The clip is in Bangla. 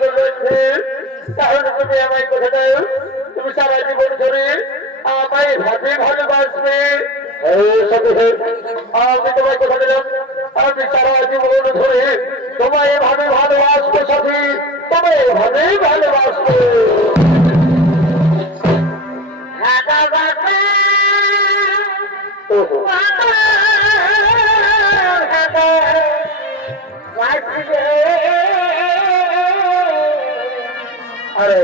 বলছে তাহলে তুমি আমায় কথা দাও তুমি সারা জীবন ধরে আমায় ভাবে ভালোবাসবে। আমি তোমায় কথা দিলাম আমি সারা জীবন ধরে তোমায় এভাবে ভালোবাসবো সাথী, তোমায় এভাবেই ভালোবাসবো। আরে